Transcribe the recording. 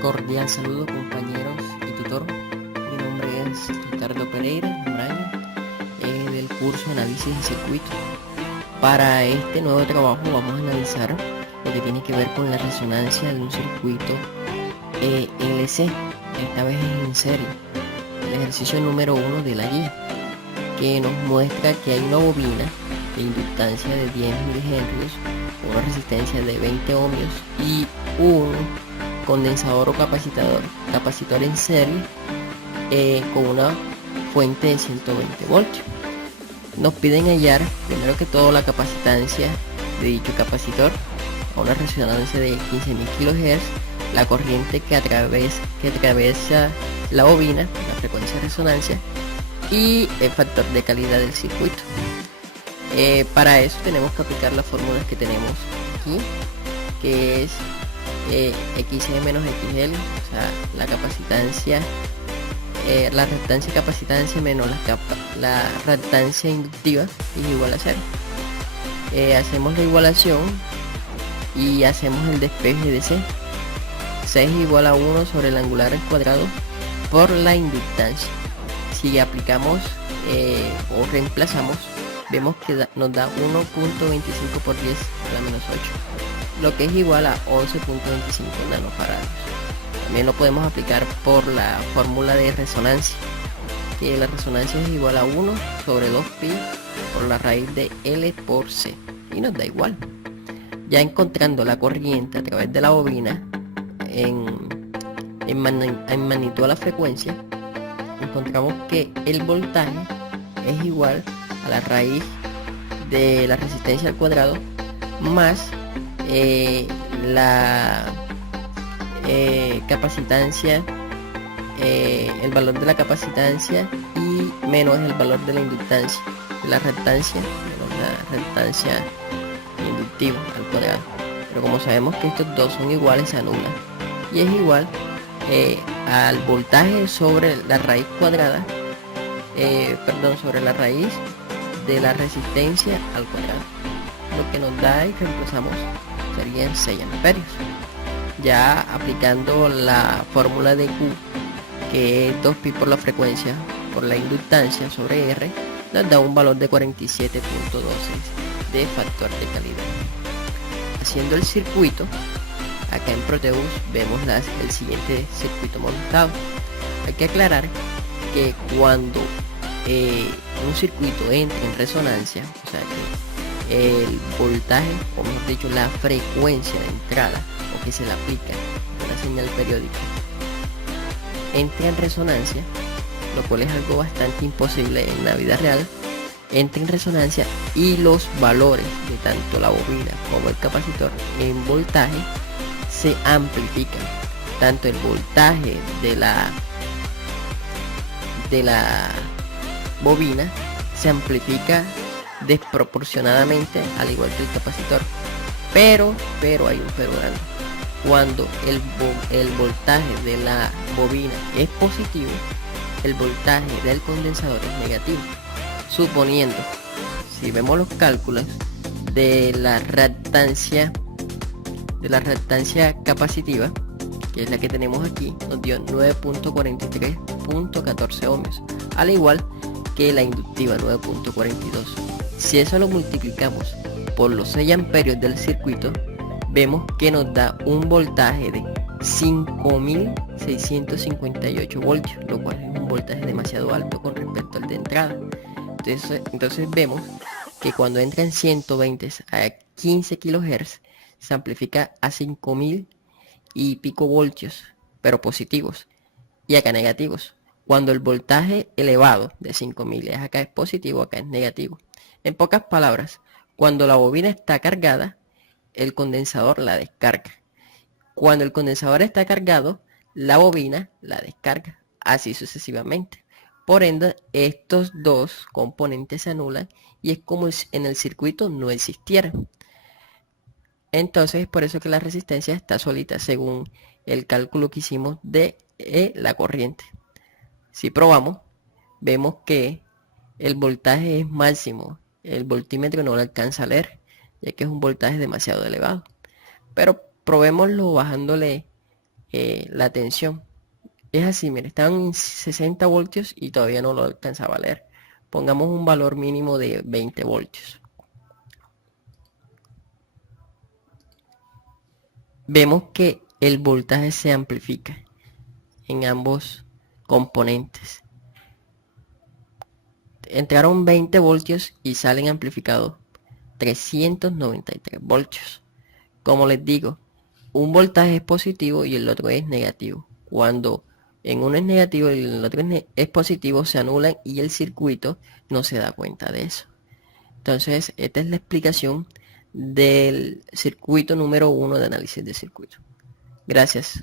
Cordial saludo, compañeros y tutor. Mi nombre es Ricardo Pereira Moraño, del curso Análisis de Circuito. Para este nuevo trabajo vamos a analizar lo que tiene que ver con la resonancia de un circuito LC, esta vez es en serie. El ejercicio número 1 de la guía, que nos muestra que hay una bobina de inductancia de 10 milihenrios, una resistencia de 20 ohmios y un condensador o capacitor en serie con una fuente de 120 voltios. Nos piden hallar primero que todo la capacitancia de dicho capacitor a una resonancia de 15.000 kHz, la corriente que atraviesa la bobina, la frecuencia de resonancia, y el factor de calidad del circuito. Para eso tenemos que aplicar las fórmulas que tenemos aquí, que es XC menos XL, o sea, la capacitancia, la reactancia y capacitancia menos la reactancia inductiva es igual a 0. Hacemos la igualación y hacemos el despeje de C. C es igual a 1 sobre el angular al cuadrado por la inductancia. Si aplicamos o reemplazamos, vemos que nos da 1.25 por 10 a la menos 8, lo que es igual a 11.25 nanofarados. También lo podemos aplicar por la fórmula de resonancia, que la resonancia es igual a 1 sobre 2pi por la raíz de L por C, y nos da igual. Ya encontrando la corriente a través de la bobina en magnitud a la frecuencia, encontramos que el voltaje es igual a la raíz de la resistencia al cuadrado más la capacitancia, el valor de la capacitancia y menos el valor de la inductancia, de la reactancia menos la reactancia inductiva al cuadrado. Pero como sabemos que estos dos son iguales, se anulan y es igual al voltaje sobre la raíz cuadrada, sobre la raíz de la resistencia al cuadrado, lo que nos da, y reemplazamos, serían 6 amperios. Ya aplicando la fórmula de Q, que es 2pi por la frecuencia por la inductancia sobre R, nos da un valor de 47.12 de factor de calidad. Haciendo el circuito, acá en Proteus vemos el siguiente circuito montado. Hay que aclarar que cuando un circuito entra en resonancia, o sea que el voltaje, o mejor dicho la frecuencia de entrada o que se le aplica una señal periódica, entra en resonancia, lo cual es algo bastante imposible en la vida real, entra en resonancia y los valores de tanto la bobina como el capacitor en voltaje se amplifican. Tanto el voltaje de la bobina se amplifica desproporcionadamente, al igual que el capacitor, pero hay un pero grande. Cuando el voltaje de la bobina es positivo, el voltaje del condensador es negativo. Suponiendo, si vemos los cálculos de la reactancia capacitiva, que es la que tenemos aquí, nos dio 9.43.14 ohmios, al igual que la inductiva 9.42. Si eso lo multiplicamos por los 6 amperios del circuito, vemos que nos da un voltaje de 5.658 voltios, lo cual es un voltaje demasiado alto con respecto al de entrada. Entonces vemos que cuando entran 120 a 15 kHz se amplifica a 5.000 y pico voltios, pero positivos, y acá negativos. Cuando el voltaje elevado de 5.000 acá es positivo, acá es negativo. En pocas palabras, cuando la bobina está cargada, el condensador la descarga. Cuando el condensador está cargado, la bobina la descarga, así sucesivamente. Por ende, estos dos componentes se anulan y es como si en el circuito no existieran. Entonces es por eso que la resistencia está solita, según el cálculo que hicimos de la corriente. Si probamos, vemos que el voltaje es máximo, el voltímetro no lo alcanza a leer, ya que es un voltaje demasiado elevado. Pero probémoslo bajándole la tensión. Es así, mire, estaban en 60 voltios y todavía no lo alcanzaba a leer. Pongamos un valor mínimo de 20 voltios. Vemos que el voltaje se amplifica en ambos componentes. Entraron 20 voltios y salen amplificados 393 voltios. Como les digo, un voltaje es positivo y el otro es negativo. Cuando en uno es negativo y en el otro es positivo, se anulan y el circuito no se da cuenta de eso. Entonces, esta es la explicación del circuito número 1 de análisis de circuito. Gracias.